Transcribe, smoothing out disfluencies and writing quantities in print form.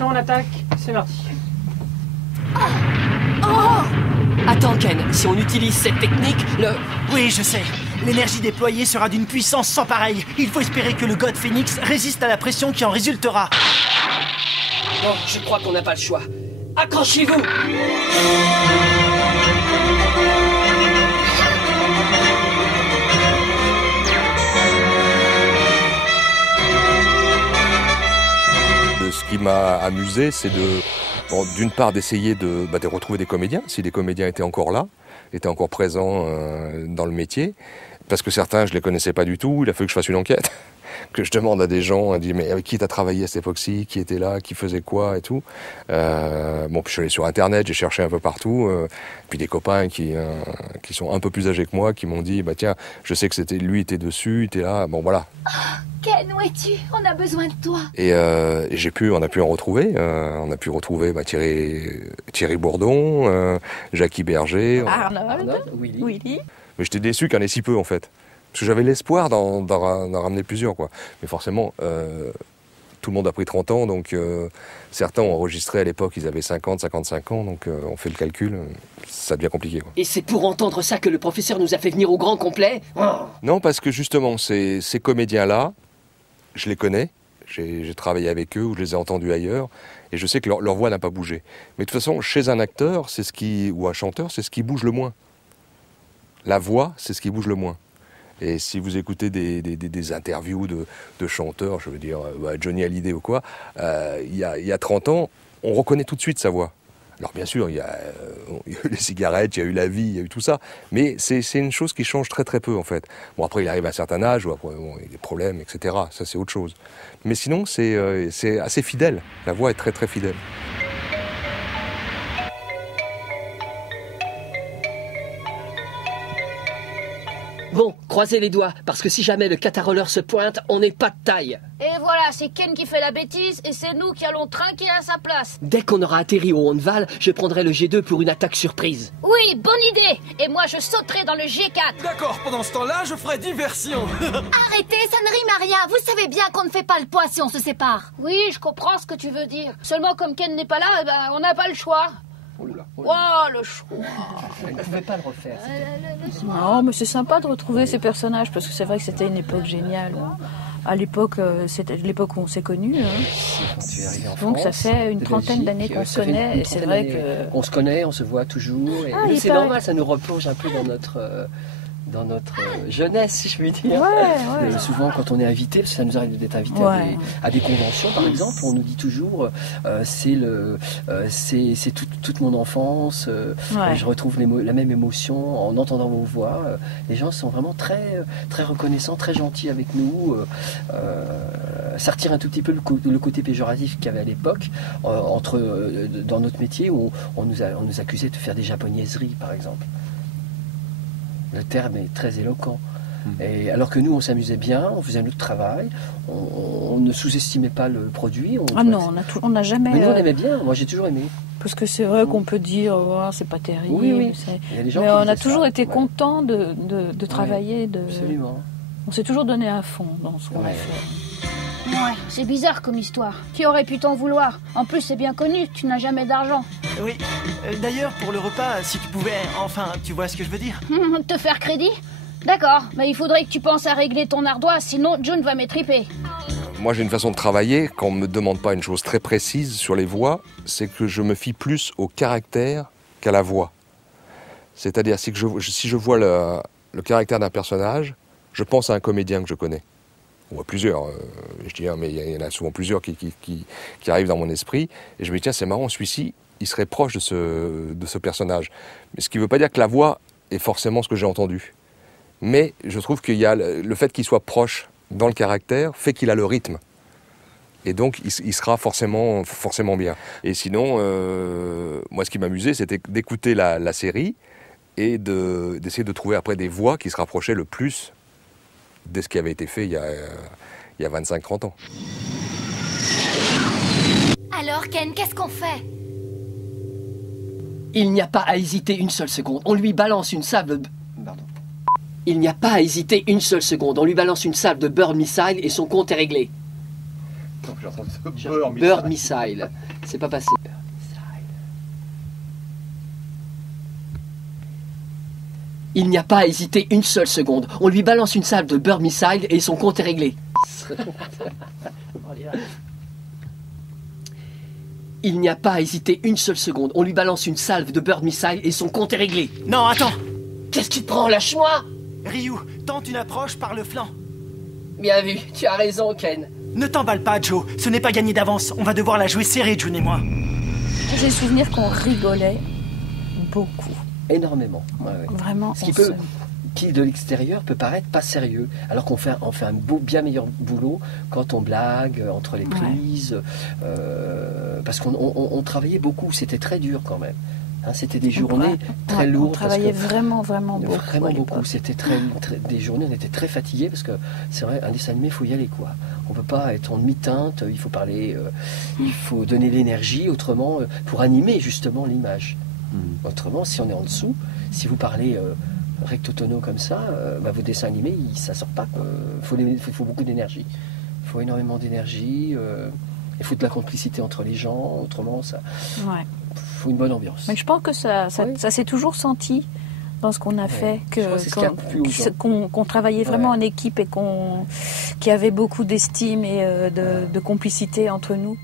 On attaque, c'est parti. Attends Ken, si on utilise cette technique, Oui, je sais. L'énergie déployée sera d'une puissance sans pareille. Il faut espérer que le God Phoenix résiste à la pression qui en résultera. Bon, je crois qu'on n'a pas le choix. Accrochez-vous! Ce qui m'a amusé, c'est d'une part d'essayer de retrouver des comédiens, si les comédiens étaient encore là, étaient encore présents dans le métier, parce que certains, je les connaissais pas du tout, il a fallu que je fasse une enquête, que je demande à des gens, à dire mais avec qui t'as travaillé à cette époque-ci, qui était là, qui faisait quoi et tout. Bon, puis je suis allé sur Internet, j'ai cherché un peu partout, puis des copains qui sont un peu plus âgés que moi, qui m'ont dit bah tiens, je sais que lui était dessus, il était là, bon voilà. Ken, où es-tu? On a besoin de toi. Et on a pu en retrouver. On a pu retrouver Thierry Bourdon, Jackie Berger. Arnold, Willy. Mais j'étais déçu qu'il y en ait si peu en fait. Parce que j'avais l'espoir d'en ramener plusieurs, quoi. Mais forcément, tout le monde a pris 30 ans, donc certains ont enregistré à l'époque, ils avaient 50, 55 ans, donc on fait le calcul, ça devient compliqué, quoi. Et c'est pour entendre ça que le professeur nous a fait venir au grand complet? Non, parce que justement, ces comédiens-là, je les connais, j'ai travaillé avec eux ou je les ai entendus ailleurs, et je sais que leur voix n'a pas bougé. Mais de toute façon, chez un acteur ou un chanteur, c'est ce qui bouge le moins. La voix, c'est ce qui bouge le moins. Et si vous écoutez des interviews de chanteurs, je veux dire Johnny Hallyday ou quoi, il y a 30 ans, on reconnaît tout de suite sa voix. Alors bien sûr, il y a eu les cigarettes, il y a eu la vie, il y a eu tout ça, mais c'est une chose qui change très très peu en fait. Bon après il arrive à un certain âge, ou après il y a des problèmes, etc. Ça c'est autre chose. Mais sinon c'est assez fidèle, la voix est très très fidèle. Bon, croisez les doigts, parce que si jamais le cataroleur se pointe, on n'est pas de taille. Et voilà, c'est Ken qui fait la bêtise et c'est nous qui allons trinquer à sa place. Dès qu'on aura atterri au Honneval, je prendrai le G2 pour une attaque surprise. Oui, bonne idée. Et moi, je sauterai dans le G4. D'accord, pendant ce temps-là, je ferai diversion. Arrêtez, ça ne rime à rien. Vous savez bien qu'on ne fait pas le poids si on se sépare. Oui, je comprends ce que tu veux dire. Seulement, comme Ken n'est pas là, eh ben, on n'a pas le choix. Oh, le choix. Vous ne pouvez pas le refaire. Non, mais c'est sympa de retrouver ces personnages, parce que c'est vrai que c'était une époque géniale. À l'époque, c'était l'époque où on s'est connus. Donc ça fait une trentaine d'années qu'on se connaît, et c'est vrai que... On se connaît, on se voit toujours, et c'est normal, ça nous replonge un peu dans notre jeunesse, si je puis dire. Ouais. Souvent, quand on est invité, ça nous arrive d'être invité à des conventions, par exemple, on nous dit toujours c'est toute mon enfance, je retrouve la même émotion en entendant vos voix. Les gens sont vraiment très, très reconnaissants, très gentils avec nous. Ça retire un tout petit peu le côté péjoratif qu'il y avait à l'époque, dans notre métier, où on nous accusait de faire des japonaiseries, par exemple. Le terme est très éloquent. Et alors que nous, on s'amusait bien, on faisait notre travail, on ne sous-estimait pas le produit. On n'a jamais... Mais nous, on aimait bien, moi j'ai toujours aimé. Parce que c'est vrai qu'on peut dire, oh, c'est pas terrible. Oui. Mais on a toujours été contents de travailler. Absolument. On s'est toujours donné à fond dans ce qu'on a fait. Ouais, c'est bizarre comme histoire. Qui aurait pu t'en vouloir? En plus, c'est bien connu, tu n'as jamais d'argent. Oui. D'ailleurs, pour le repas, si tu pouvais... Enfin, tu vois ce que je veux dire? Te faire crédit? D'accord, mais il faudrait que tu penses à régler ton ardoise, sinon June va m'étriper. Moi, j'ai une façon de travailler, quand on ne me demande pas une chose très précise sur les voix, c'est que je me fie plus au caractère qu'à la voix. C'est-à-dire, si je vois le caractère d'un personnage, je pense à un comédien que je connais. Ou à plusieurs, je dis, mais il y en a souvent plusieurs qui arrivent dans mon esprit, et je me dis, tiens, c'est marrant, celui-ci, il serait proche de ce personnage. Mais ce qui ne veut pas dire que la voix est forcément ce que j'ai entendu. Mais je trouve qu'il y a le fait qu'il soit proche dans le caractère, fait qu'il a le rythme. Et donc, il sera forcément bien. Et sinon, moi, ce qui m'amusait, c'était d'écouter la série et d'essayer de trouver après des voix qui se rapprochaient le plus de ce qui avait été fait il y a 25-30 ans. Alors, Ken, qu'est-ce qu'on fait? Il n'y a pas à hésiter une seule seconde. On lui balance une salve de... Pardon. Il n'y a pas à hésiter une seule seconde. On lui balance une salve de Burn Missile et son compte est réglé. Donc j'ai entendu Bird Bird Missile. C'est pas passé. Il n'y a pas à hésiter une seule seconde. On lui balance une salve de Bird Missile et son compte est réglé. Il n'y a pas à hésiter une seule seconde. On lui balance une salve de Bird Missile et son compte est réglé. Non, attends. Qu'est-ce qui te prend? Lâche-moi. Ryu, tente une approche par le flanc. Bien vu, tu as raison, Ken. Ne t'emballe pas, Joe. Ce n'est pas gagné d'avance. On va devoir la jouer serrée, June et moi. J'ai le souvenir qu'on rigolait beaucoup. Énormément. Ouais. Vraiment. Ce qui de l'extérieur peut paraître pas sérieux, alors qu'on fait un bien meilleur boulot quand on blague entre les prises, parce qu'on travaillait beaucoup, c'était très dur quand même. Hein, c'était des journées très lourdes. On travaillait vraiment beaucoup. Vraiment beaucoup. C'était des journées, on était très fatigués parce que c'est vrai, un dessin animé, il faut y aller quoi. On peut pas être en demi-teinte, il faut parler, il faut donner l'énergie, autrement pour animer justement l'image. Autrement, si on est en dessous, si vous parlez recto tono comme ça, vos dessins animés, ça sort pas. Il faut beaucoup d'énergie. Il faut énormément d'énergie. Il faut de la complicité entre les gens. Autrement, ça. Ouais. Faut une bonne ambiance. Mais je pense que ça s'est toujours senti dans ce qu'on a fait, qu'on travaillait vraiment en équipe et qu'il y avait beaucoup d'estime et de complicité entre nous.